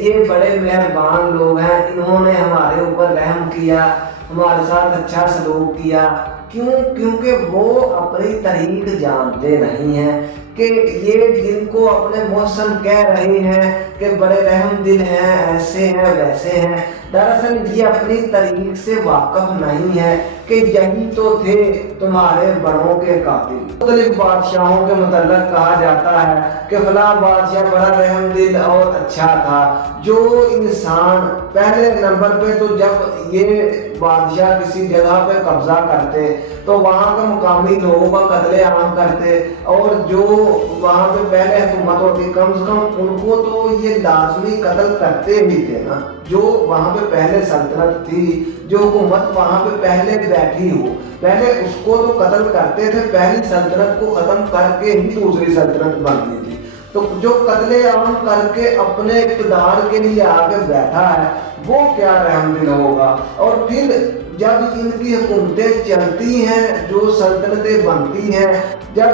یہ بڑے مہربان لوگ ہیں، انہوں نے ہمارے اوپر رحم کیا، ہمارے ساتھ اچھا سلوک کیا۔ کیونکہ وہ اپنی طریق جانتے نہیں ہیں کہ یہ جن کو اپنے محسن کہہ رہے ہیں کہ بڑے رحم دل ہیں، ایسے ہیں ویسے ہیں، دراصل یہ اپنی طریق سے واقف نہیں ہے کہ یہی تو تھے تمہارے بڑوں کے قاتل۔ مختلف بادشاہوں کے متعلق کہا جاتا ہے کہ فلاں بادشاہ بڑا رحم دل اور اچھا تھا۔ جو انسان پہلے نمبر پہ تو جب یہ بادشاہ کسی جگہ پہ قبضہ کرتے تو وہاں کے مقامی لوگوں کا قتل عام کرتے، اور جو وہاں پہ پہلے حکومت ہوتی کم سے کم ان کو تو یہ لازمی قتل کرتے ہی تھے نا۔ جو وہاں پہ پہلے سلطنت تھی، جو حکومت وہاں پہ پہلے بیٹھی ہو، پہلے اس کو تو قتل کرتے تھے، پہلی سلطنت کو ختم کر کے ہی دوسری سلطنت بنتی تھی۔ تو جو قتل عام کر کے اپنے اقتدار کے لیے آگے بیٹھا ہے وہ کیا رحم دل ہوگا؟ اور پھر جب ان کی حکومتیں چلتی ہیں، جو سلطنتیں بنتی ہیں، جب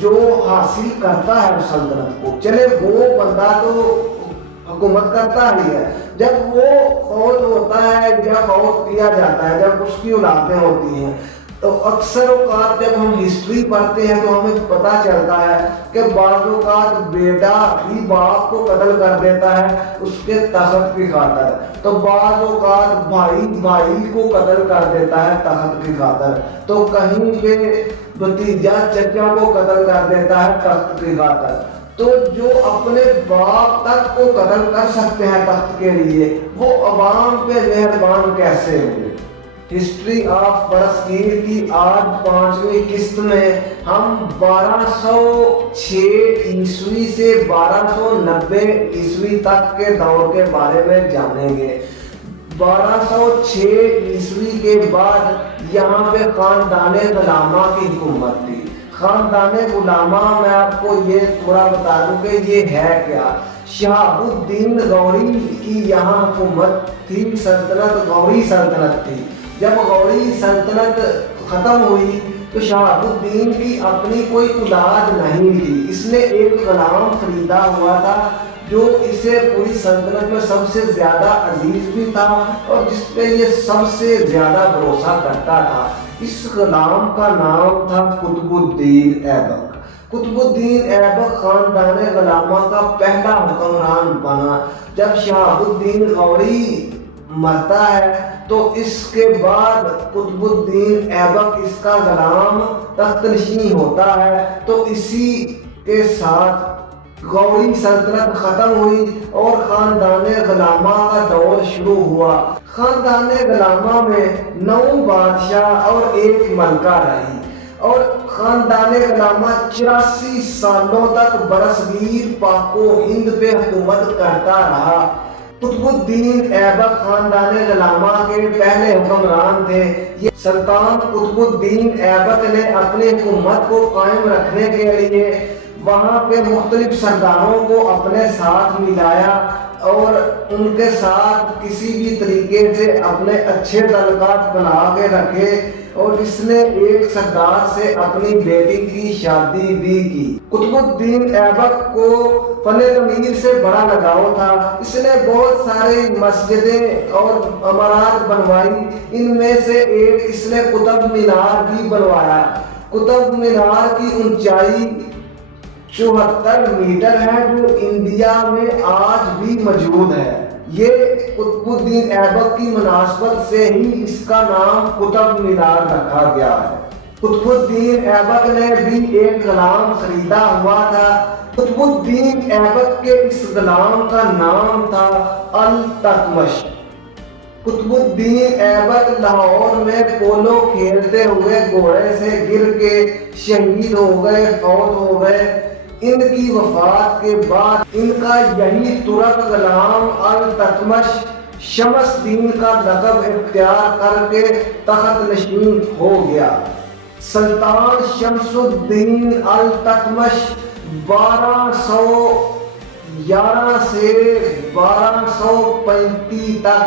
جو حاصل کرتا ہے اس سلطنت کو، چلے وہ بندہ تو حکومت کرتا ہی ہے، جب وہ فوت ہوتا ہے یا فوت کیا جاتا ہے، جب اس کی اولادیں ہوتی ہیں، تو اکثر اوقات جب ہم ہسٹری پڑھتے ہیں تو ہمیں پتہ چلتا ہے کہ بعض اوقات بیٹا ہی باپ کو قتل کر دیتا ہے اس کے تخت کی خاطر، تو بعض اوقات بھائی بھائی کو قتل کر دیتا ہے تخت کی خاطر، تو کہیں پہ بھتیجا چچا کو قتل کر دیتا ہے تخت کی خاطر۔ تو جو اپنے باپ تک کو قتل کر سکتے ہیں تخت کے لیے، وہ عوام پہ مہربان کیسے ہوئے؟ ہسٹری آف برصغیر کی آج 5ویں قسط میں ہم 1206 عیسوی سے 1290 عیسوی تک کے دور کے بارے میں جانیں گے۔ 1206 عیسوی کے بعد یہاں پہ خاندان غلامہ کی حکومت تھی۔ خاندان غلامہ میں آپ کو یہ تھوڑا بتا دوں کہ یہ ہے کیا۔ شہاب الدین غوری کی یہاں حکومت تھی، سلطنت غوری سلطنت تھی۔ جب غوری سلطنت ختم ہوئی تو شہاب الدین کی اپنی کوئی اولاد نہیں تھی، اس نے ایک غلام خریدا ہوا تھا جو اسے پوری سلطنت میں سب سے زیادہ عزیز بھی تھا اور جس پہ یہ سب سے زیادہ بھروسہ کرتا تھا۔ اس غلام کا نام تھا قطب الدین ایبک۔ قطب الدین ایبک خاندان غلامہ کا پہلا حکمران بنا۔ جب شہاب الدین غوری مرتا ہے تو اس کے بعد قطب الدین ایبک اس کا غلام تخت نشین ہوتا ہے، تو اسی کے ساتھ غوری سلطنت ختم ہوئی اور خاندان غلامہ کا دور شروع ہوا۔ خاندان غلامہ میں 9 بادشاہ اور 1 ملکہ رہی اور خاندان غلامہ 84 سالوں تک برصغیر پاک و ہند پہ حکومت کرتا رہا۔ قطب الدین ایبک خاندان غلامہ کے پہلے حکمران تھے۔ یہ سلطان قطب الدین ایبک نے اپنی حکومت کو قائم رکھنے کے لیے وہاں پہ مختلف سرداروں کو اپنے ساتھ ملایا اور ان کے ساتھ کسی بھی طریقے سے اپنے اچھے تعلقات بنا کے رکھے، اور اس نے ایک سردار سے اپنی بیٹی کی شادی بھی کی۔ قطب الدین ایبک کو فن تعمیر سے بڑا لگاؤ تھا، اس نے بہت ساری مسجدیں اور عمارات بنوائی، ان میں سے ایک اس نے قطب مینار بھی بنوایا۔ قطب مینار کی اونچائی 74 میٹر ہے جو انڈیا میں آج بھی موجود ہے۔ یہ قطب الدین ایبک کی مناسبت سے ہی اس کا نام قطب مینار رکھا گیا ہے۔ قطب الدین ایبک نے بھی ایک غلام خریدا ہوا تھا۔ قطب الدین ایبک کے اس غلام کا نام تھا التتمش۔ قطب الدین ایبک لاہور میں پولو کھیلتے ہوئے گھوڑے سے گر کے شہید ہو گئے، فوت ہو گئے۔ ان کی وفات کے بعد ان کا یہی ترک غلام التتمش شمس دین کا لقب اختیار کر کے تخت نشین ہو گیا۔ سلطان شمس الدین التتمش 1211 سے 1235 تک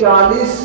40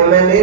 MLA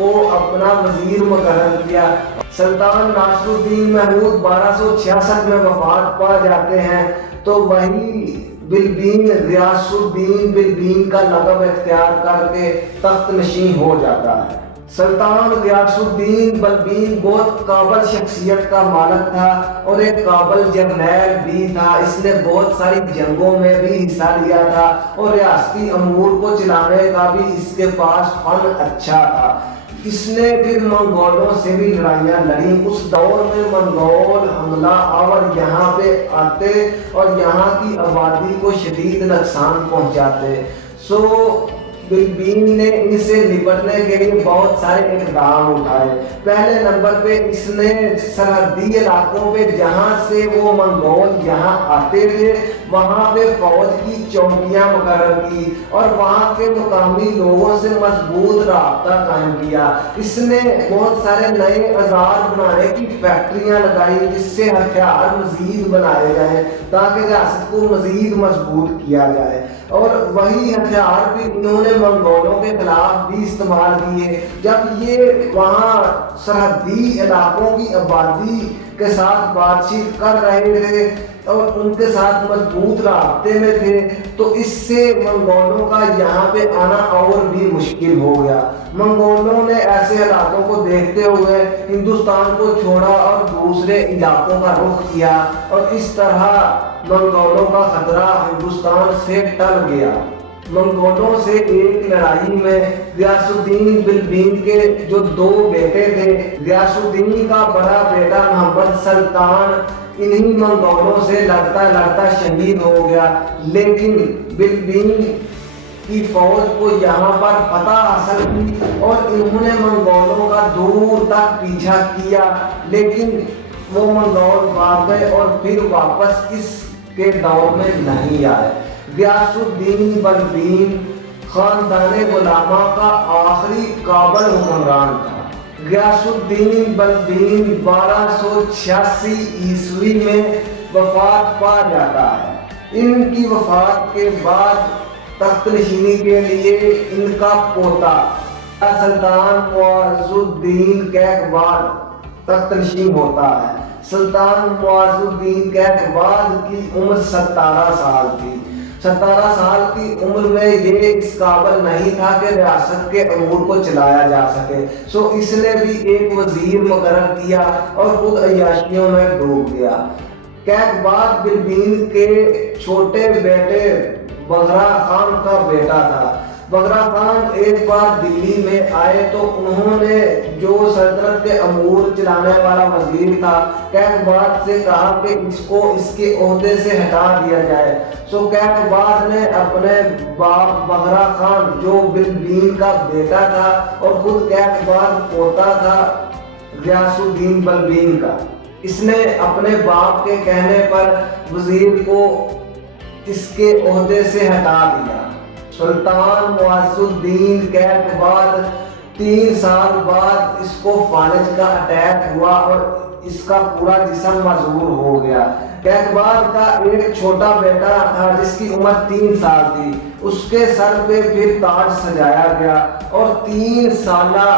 کو اپنا وزیر مقرر کیا۔ سلطان ناصر الدین محمود 1266 میں وفات پا جاتے ہیں تو وہی بلبین غیاث الدین بلبین کا لقب اختیار کر کے تخت نشین ہو جاتا ہے۔ سلطان غیاث الدین بلبین بہت قابل شخصیت کا مالک تھا اور ایک قابل جرنیل بھی تھا۔ اس نے بہت ساری جنگوں میں بھی حصہ لیا تھا اور ریاستی امور کو چلانے کا بھی اس کے پاس فن اچھا تھا۔ اس نے پھر منگولوں سے بھی لڑائیاں لڑیں۔ اس دور میں منگول حملہ آور یہاں پہ آتے اور یہاں کی آبادی کو شدید نقصان پہنچاتے۔ بلبین نے ان سے نپٹنے کے لیے بہت سارے اقدام اٹھائے۔ پہلے نمبر پہ اس نے سرحدی علاقوں پہ جہاں سے وہ منگول یہاں آتے تھے وہاں پہ فوج کی چوکیاں مقرر کی اور وہاں کے مقامی لوگوں سے مضبوط رابطہ قائم کیا۔ اس نے بہت سارے نئے اوزار بنانے کی فیکٹریاں لگائی جس سے ہتھیار مزید بنائے گئے تاکہ ریاست کو مزید مضبوط کیا جائے، اور وہی ہتھیار بھی انہوں نے منگولوں کے خلاف بھی استعمال کیے۔ جب یہ وہاں سرحدی علاقوں کی آبادی کے ساتھ بات چیت کر رہے تھے اور ان کے ساتھ مضبوط رابطے میں تھے تو اس سے منگولوں کا یہاں پہ آنا اور بھی مشکل ہو گیا۔ منگولوں نے ایسے حالاتوں کو دیکھتے ہوئے ہندوستان کو چھوڑا اور دوسرے علاقوں کا رخ کیا اور اس طرح منگولوں کا خطرہ ہندوستان سے ٹل گیا۔ منگولوں سے ایک لڑائی میں غیاث الدین بلبین کے جو دو بیٹے تھے، غیاث الدین کا بڑا بیٹا محمد سلطان انہی منگولوں سے لڑتا لڑتا شہید ہو گیا، لیکن بلبین کی فوج کو یہاں پر فتح حاصل کی اور انہوں نے منگولوں کا دور تک پیچھا کیا، لیکن وہ منگول بھاگ گئے اور پھر واپس اس کے دور میں نہیں آئے۔ غیاث الدین بلبین خاندان غلامہ کا آخری قابل حکمران تھا۔ غیاث الدین بلبین 1286 عیسوی میں وفات پا جاتا ہے۔ ان کی وفات کے بعد تخت نشینی کے لیے ان کا پوتا سلطان معز الدین کیقباد تخت نشین ہوتا ہے۔ سلطان معز الدین کیقباد کی عمر 17 سال تھی۔ 17 سال کی عمر میں یہ اس قابل نہیں تھا کہ ریاست کے امور کو چلایا جا سکے، اس نے بھی ایک وزیر مقرر کیا اور خود عیاشیوں میں ڈوب گیا۔ کیقباد بلبین کے چھوٹے بیٹے بغرا خان کا بیٹا تھا۔ بغرا خان ایک بار دلی میں آئے تو انہوں نے جو سلطنت کے امور چلانے والا وزیر تھا کیقباد سے کہا کہ اس کو اس کے عہدے سے ہٹا دیا جائے۔ کیقباد نے اپنے باپ بغرا خان جو بلبین کا بیٹا تھا اور خود کیقباد پوتا تھا غیاث الدین بلبین کا، اس نے اپنے باپ کے کہنے پر وزیر کو اس کے عہدے سے ہٹا دیا۔ سلطان معز الدین کیقباد 3 سال بعد اس کو فالج کا اٹیک ہوا اور اس کا پورا جسم معذور ہو گیا۔ کیقباد کا ایک چھوٹا بیٹا تھا جس کی عمر 3 سال تھی، اس کے سر پہ پھر تاج سجایا گیا اور 3 سالہ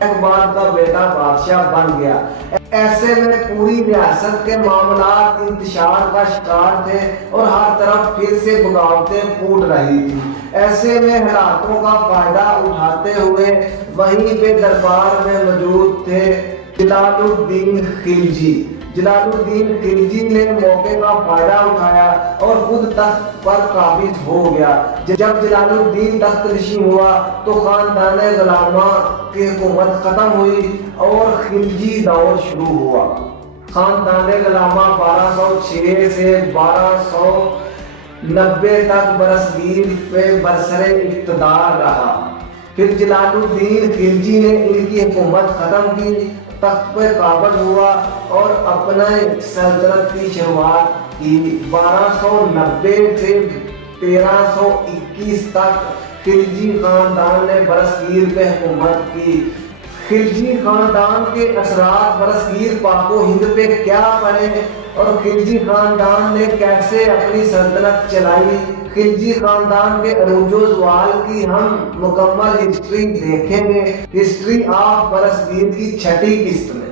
کیقباد کا بیٹا بادشاہ بن گیا۔ ایسے میں پوری ریاست کے معاملات انتشار کا شکار تھے اور ہر طرف پھر سے بغاوتیں پھوٹ رہی تھی۔ ایسے میں حالاتوں کا فائدہ اٹھاتے ہوئے وہیں پہ دربار میں موجود تھے جلال الدین خلجی۔ جلال الدین خلجی نے موقع کا فائدہ اٹھایا اور خود تخت پر قابض ہو گیا۔ جب جلال الدین تخت نشین ہوا تو خاندان غلامہ کی حکومت ختم ہوئی اور خلجی دور شروع ہوا۔ خاندان غلامہ 1206 سے 1290 تک برصغیر پہ برسر اقتدار رہا۔ پھر جلال الدین خلجی نے ان کی حکومت ختم کی، تخت پہ قابض ہوا اور اپنا سلطنت کی شروعات کی۔ 1290 سے 1321 تک خلجی خاندان نے برصغیر پہ حکومت کی۔ خلجی خاندان کے اثرات برصغیر پاک و ہند پہ کیا پڑے اور خلجی خاندان نے کیسے اپنی سلطنت چلائی، خلجی خاندان کے عروج و زوال کی ہم مکمل ہسٹری دیکھیں گے ہسٹری آف برصغیر کی 6ٹھی قسط میں۔